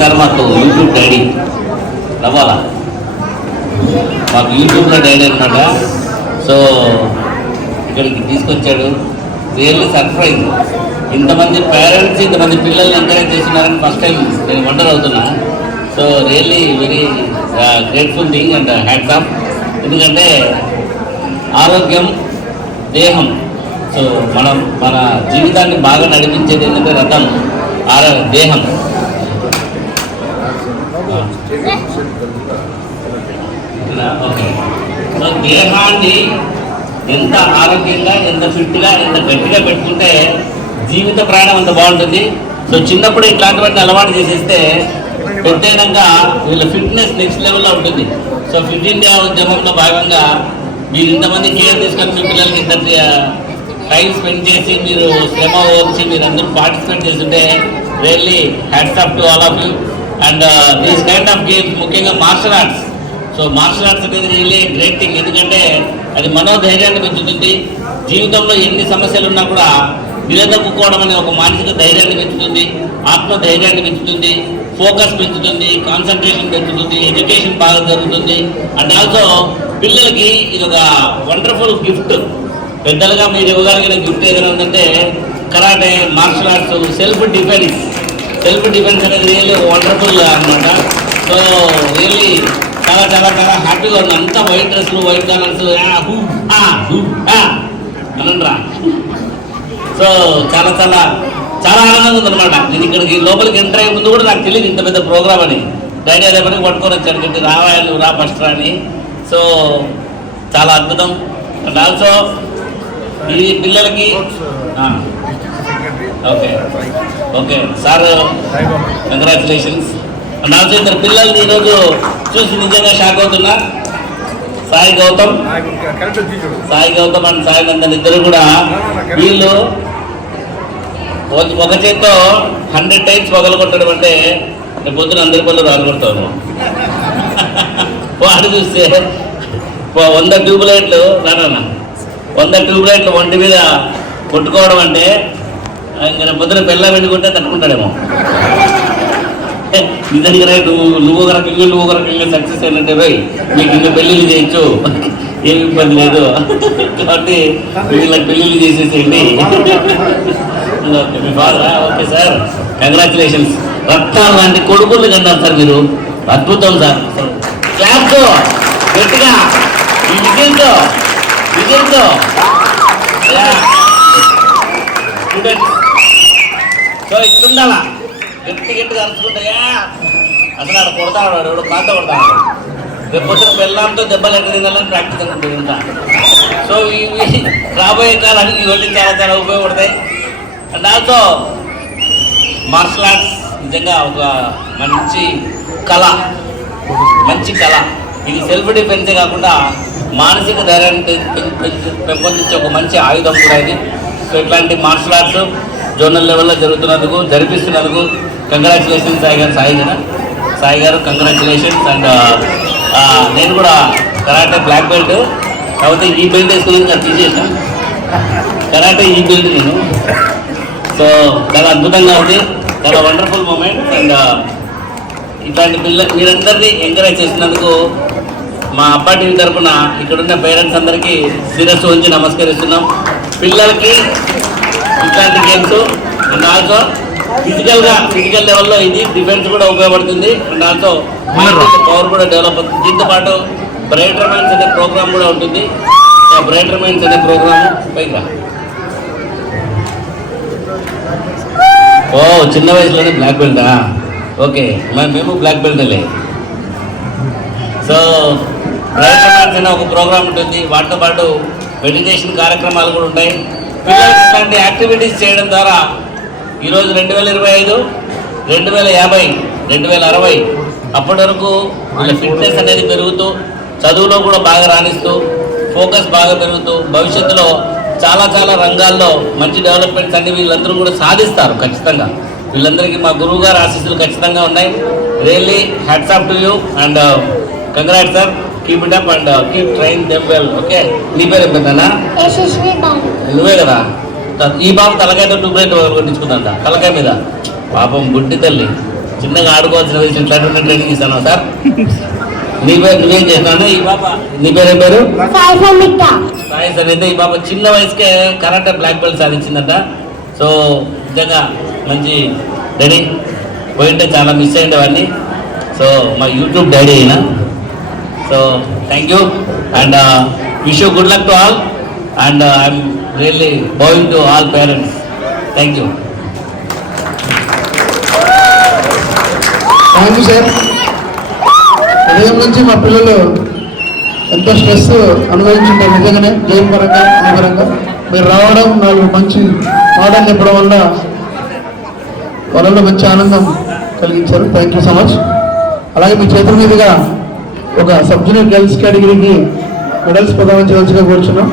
Sir మాకు YouTube డైడీ నవ్వాలా? మాకు యూట్యూబ్లో డైడీ అనమాట సో ఇక్కడికి తీసుకొచ్చాడు. Really surprise. ఇంతమంది పేరెంట్స్ ఇంతమంది పిల్లల్ని ఎంకరేజ్ చేస్తున్నారని ఫస్ట్ టైం నేను వండర్ అవుతున్నా. So really very grateful thing and hats off. ఎందుకంటే ఆరోగ్యం దేహం. సో మనం మన జీవితాన్ని బాగా నడిపించేది ఏంటంటే రథం ఆరో దేహం. సో దేహాన్ని ఎంత ఆరోగ్యంగా ఎంత ఫిట్గా ఎంత గట్టిగా పెట్టుకుంటే జీవిత ప్రయాణం అంత బాగుంటుంది. సో చిన్నప్పుడు ఇట్లాంటివన్నీ అలవాటు చేసేస్తే పెద్దయినాక వీళ్ళ ఫిట్నెస్ నెక్స్ట్ లెవెల్లో ఉంటుంది. సో ఫిట్ ఇండియా ఉద్యమంలో భాగంగా మీరు ఇంతమంది కేర్ తీసుకొని మీ పిల్లలకి ఇంత టైం స్పెండ్ చేసి మీరు శ్రమ వచ్చి మీరు అందరూ పార్టిసిపేట్ చేస్తుంటే really hats off to all of you. And these kind of games ముఖ్యంగా martial arts so martial arts అనేది రియల్లీ గ్రేట్ థింగ్ ఎందుకంటే అది మనోధైర్యాన్ని పెంచుతుంది. జీవితంలో ఎన్ని సమస్యలు ఉన్నా కూడా నిలదొక్కుకోవడం అనే ఒక మానసిక ధైర్యాన్ని పెంచుతుంది. ఆత్మధైర్యాన్ని పెంచుతుంది. ఫోకస్ పెంచుతుంది. కాన్సన్ట్రేషన్ పెంచుతుంది. ఎడ్యుకేషన్ బాగా జరుగుతుంది. అండ్ ఆల్సో పిల్లలకి ఇది ఒక వండర్ఫుల్ గిఫ్ట్ పెద్దలుగా మీరు ఇవ్వగలిగిన గిఫ్ట్ ఏదైనా ఉందంటే karate martial arts self defence self defence అనేది రియల్లీ వండర్ఫుల్ అనమాట సో రియల్లీ చాలా చాలా చాలా హ్యాపీగా ఉంది. అంతా వైట్ డ్రెస్లు వైట్ కలర్స్ అనండ్రా. సో చాలా చాలా చాలా ఆనందంగా ఉందన్నమాట నేను ఇక్కడికి లోపలికి ఎంటర్ అయ్యే ముందు కూడా నాకు తెలియదు ఇంత పెద్ద ప్రోగ్రామ్ అని. డాడీ అదే పనికి పట్టుకొని వచ్చాడు రావాయలు నువ్వు రా ఫస్ట్ రా అని. సో చాలా అద్భుతం. అండ్ ఆల్సో ఈ పిల్లలకి ఆ, okay okay sir congratulations also ఇద్దరు పిల్లల్ని ఈరోజు చూసి నిజంగా షాక్ అవుతున్నా. సాయి గౌతమ్. సాయి గౌతమ్ అండ్ సాయి నందన్ ఇద్దరు కూడా వీళ్ళు ఒక- చేత్తో హండ్రెడ్ టైమ్స్ పగలు కొట్టడం అంటే పొద్దున అందరి పనులు రాలగొడతాను వాడు చూస్తే వంద ట్యూబ్ లైట్లు రానన్న వంద ట్యూబ్ లైట్లు ఒంటి మీద కొట్టుకోవడం అంటే ఆయన పొద్దున బెల్లం పెట్టుకుంటే తట్టుకుంటాడేమో. నిజంగా రే, నువ్వు నువ్వు ఒక రకంగా నువ్వు ఒక రకంగా సక్సెస్ అయినట్టే పోయి మీకు ఇంకా పెళ్ళిళ్ళు చేయొచ్చు ఏమి ఇబ్బంది లేదు. కాబట్టి ఇలా పెళ్ళిళ్ళు చేసేసేయండి. ఓకే మీ ఓకే సార్. కంగ్రాచులేషన్స్ రత్నాలు లాంటి కొడుకులు కన్నారు సార్ మీరు. అద్భుతం సార్. క్లాప్తో గట్టిగా. ఈ విజయంతో విజయంతో స్టూడెంట్స్ సో ఇట్లుండాలా గట్టి గట్టిగా అరుచుకుంటాయా? అసలు ఆడ కొడతాడు వాడు ఎవడో కాంత కొడతాడు రేపు వచ్చిన పిల్లలతో దెబ్బలు ఎక్కడ తినాలని ప్రాక్టీస్ అనుకుంటుంది ఇంత సో ఇవి రాబోయే కాలానికి ఇవన్నీ చాలా చాలా ఉపయోగపడతాయి. అండ్ ఆల్సో మార్షల్ ఆర్ట్స్ నిజంగా ఒక మంచి కళ. మంచి కళ. ఇది సెల్ఫ్ డిఫెన్సే కాకుండా మానసిక ధైర్యాన్ని పెంపొందించే ఒక మంచి ఆయుధం కూడా ఇది. సో ఇట్లాంటి మార్షల్ ఆర్ట్స్ జోనల్ లెవెల్లో జరుగుతున్నందుకు జరిపిస్తున్నందుకు కంగ్రాచులేషన్స్ సాయి గారు సాయి గారు సాయి గారు కంగ్రాచులేషన్స్ అండ్ నేను కూడా కరాటే బ్లాక్ బెల్ట్ కాకపోతే ఈ బెల్ట్ వేసుకుని ఇంకా తీసేసాను. కరాటే ఈ బెల్ట్ నేను. సో చాలా అద్భుతంగా ఉంది. చాలా వండర్ఫుల్ మూమెంట్ అండ్ ఇట్లాంటి పిల్ల మీరందరినీ ఎంకరేజ్ చేసినందుకు మా అబ్బా టీవీ తరఫున ఇక్కడున్న పేరెంట్స్ అందరికీ శిరస్సు ఉంచి నమస్కరిస్తున్నాం. పిల్లలకి ఇట్లాంటి గేమ్స్ అండ్ ఆల్సో ఫిజికల్గా ఫిజికల్ లెవెల్లో ఇది డిఫెన్స్ కూడా ఉపయోగపడుతుంది. అండ్ ఆల్సో పవర్ కూడా డెవలప్ అవుతుంది. దీంతో పాటు బ్రైటర్ మైండ్స్ అనే ప్రోగ్రామ్ కూడా ఉంటుంది. ఆ బ్రైటర్ మైండ్స్ అనే ప్రోగ్రామ్ పైగా ఓ చిన్న వయసులోనే బ్లాక్ బెల్టా ఓకే మరి మేము బ్లాక్ బెల్ట్లే సో బ్రైట్ అనే ఒక ప్రోగ్రామ్ ఉంటుంది. వాటితో పాటు మెడిటేషన్ కార్యక్రమాలు కూడా ఉంటాయి. పిల్లలకి ఇట్లాంటి యాక్టివిటీస్ చేయడం ద్వారా ఈరోజు రెండు వేల ఇరవై ఐదు రెండు వేల యాభై రెండు వేల అరవై అప్పటి వరకు వాళ్ళ ఫిట్నెస్ అనేది పెరుగుతూ చదువులో కూడా బాగా రాణిస్తూ ఫోకస్ బాగా పెరుగుతూ భవిష్యత్తులో చాలా చాలా రంగాల్లో మంచి డెవలప్మెంట్స్ అన్ని వీళ్ళందరూ కూడా సాధిస్తారు ఖచ్చితంగా. వీళ్ళందరికీ మా గురువు గారు ఆశీస్సులు ఖచ్చితంగా ఉన్నాయి. Really hats off to you and congrat sir keep it up and keep train them well okay నీ పేరు ఏం పెద్దనా నువ్వే కదా? ఈ బాబు తలకాయతో టూ ప్లేట్ కొట్టించుకుందంట? తలకాయ మీద? పాపం గుడ్డి తల్లి. చిన్నగా ఆడుకోవాల్సిన వయసు ఇట్లాంటి ట్రైనింగ్ ఇస్తాను సార్? నీ పేరు నువ్వేం చేస్తున్నాను ఈ పాప నీ పేరు ఏం పేరు? సాయి సాయి సరిత ఈ పాప చిన్న వయసుకే కరాటే బ్లాక్ బెల్ట్ సాధించిందంట. సో నిజంగా మంచి రెడీ పోయింటే చాలా మిస్ అయ్యేవాడిని సో మా యూట్యూబ్ డైరీ అయినా so thank you and wish you good luck to all and I'm really bowing to all parents thank you thank you sir ఉదయం నుంచి మా పిల్లలు ఎంతో స్ట్రెస్ అనుభవించుంటారు నిజంగానే గేమ్ పరంగా ఆ పరంగా మీరు రావడం నాకు మంచి పాఠం చెప్పడం వల్ల వాళ్ళలో మంచి ఆనందం కలిగించారు. థ్యాంక్ యూ సో మచ్ అలాగే మీ చేతుల మీదుగా ఒక సబ్ జూనియర్ గర్ల్స్ కేటగిరీకి మెడల్స్ ప్రదానం చేయవలసిగా కూర్చున్నాం?